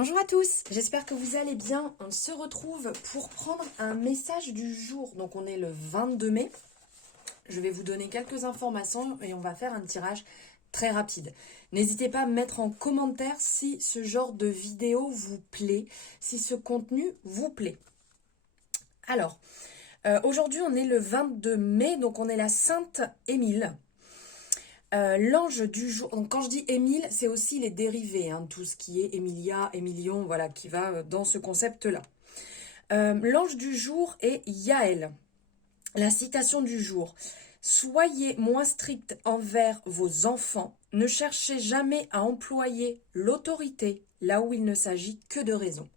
Bonjour à tous, j'espère que vous allez bien. On se retrouve pour prendre un message du jour. Donc on est le 22 mai. Je vais vous donner quelques informations et on va faire un tirage très rapide. N'hésitez pas à me mettre en commentaire si ce genre de vidéo vous plaît, si ce contenu vous plaît. Alors, aujourd'hui on est le 22 mai, donc on est la Sainte Émile. L'ange du jour, donc quand je dis Émile, c'est aussi les dérivés, hein, tout ce qui est Emilia, Émilion, voilà, qui va dans ce concept-là. L'ange du jour est Yaël. La citation du jour: soyez moins strict envers vos enfants, ne cherchez jamais à employer l'autorité là où il ne s'agit que de raison.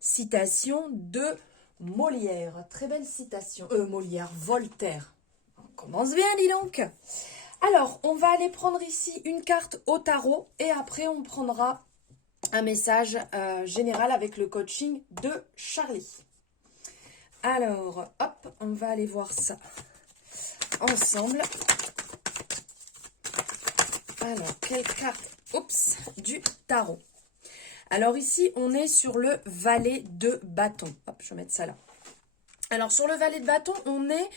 Citation de Molière, très belle citation. Molière, Voltaire. On commence bien, dis donc. Alors, on va aller prendre ici une carte au tarot et après on prendra un message général avec le coaching de Charlie. Alors, hop, on va aller voir ça ensemble. Alors, quelle carte, du tarot. Alors ici, on est sur le valet de bâton. Hop, je vais mettre ça là. Alors, sur le valet de bâton, on est...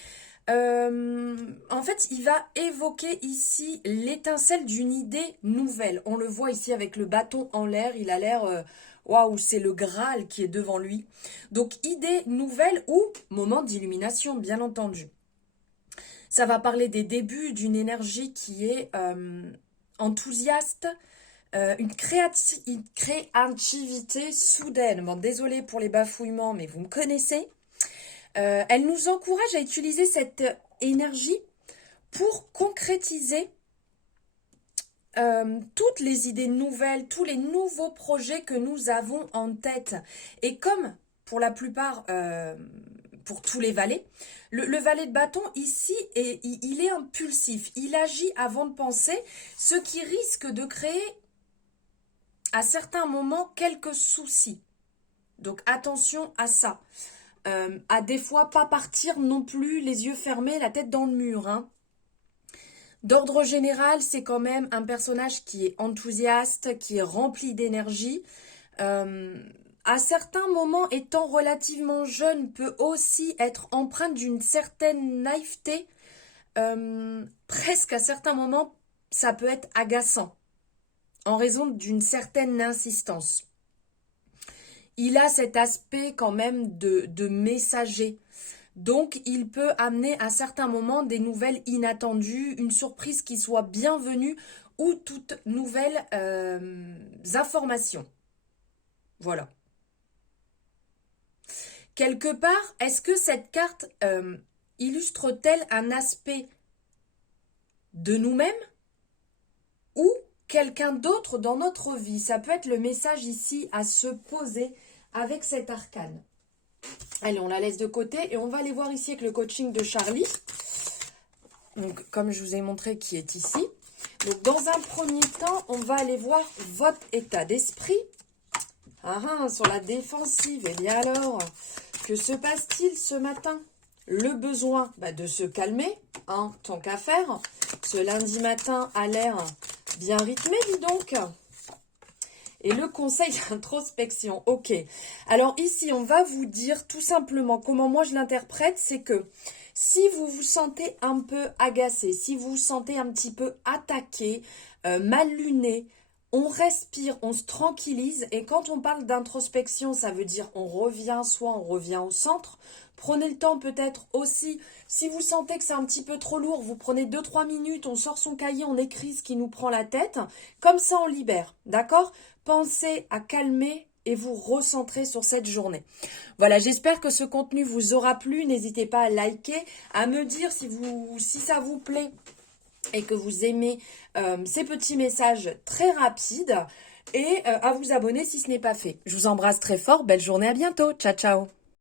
en fait, il va évoquer ici l'étincelle d'une idée nouvelle. On le voit ici avec le bâton en l'air. Il a l'air, waouh, c'est le Graal qui est devant lui. Donc, idée nouvelle ou moment d'illumination, bien entendu. Ça va parler des débuts d'une énergie qui est enthousiaste, une créativité soudaine. Bon, désolée pour les bafouillements, mais vous me connaissez. Elle nous encourage à utiliser cette énergie pour concrétiser toutes les idées nouvelles, tous les nouveaux projets que nous avons en tête. Et comme pour la plupart, pour tous les valets, le valet de bâton ici, il est impulsif. Il agit avant de penser, ce qui risque de créer à certains moments quelques soucis. Donc attention à ça. À des fois pas partir non plus les yeux fermés, la tête dans le mur. Hein. D'ordre général, c'est quand même un personnage qui est enthousiaste, qui est rempli d'énergie. À certains moments, étant relativement jeune, peut aussi être empreinte d'une certaine naïveté. Presque à certains moments, ça peut être agaçant, en raison d'une certaine insistance. Il a cet aspect quand même de messager. Donc, il peut amener à certains moments des nouvelles inattendues, une surprise qui soit bienvenue ou toute nouvelle information. Voilà. Quelque part, est-ce que cette carte illustre-t-elle un aspect de nous-mêmes ou quelqu'un d'autre dans notre vie? Ça peut être le message ici à se poser avec cet arcane. Allez, on la laisse de côté et on va aller voir ici avec le coaching de Charlie. Donc, comme je vous ai montré, qui est ici. Donc, dans un premier temps, on va aller voir votre état d'esprit. Sur la défensive. Eh bien alors, que se passe-t-il ce matin? Le besoin de se calmer, tant qu'à faire. Ce lundi matin a l'air bien rythmé, dis donc. Et le conseil d'introspection, ok. Alors ici, on va vous dire tout simplement comment moi je l'interprète, c'est que si vous vous sentez un peu agacé, si vous vous sentez un petit peu attaqué, mal luné, on respire, on se tranquillise. Et quand on parle d'introspection, ça veut dire on revient au centre. Prenez le temps peut-être aussi, si vous sentez que c'est un petit peu trop lourd, vous prenez 2-3 minutes, on sort son cahier, on écrit ce qui nous prend la tête. Comme ça, on libère, d'accord? Pensez à calmer et vous recentrer sur cette journée. Voilà, j'espère que ce contenu vous aura plu. N'hésitez pas à liker, à me dire si ça vous plaît et que vous aimez ces petits messages très rapides et à vous abonner si ce n'est pas fait. Je vous embrasse très fort. Belle journée, à bientôt. Ciao, ciao.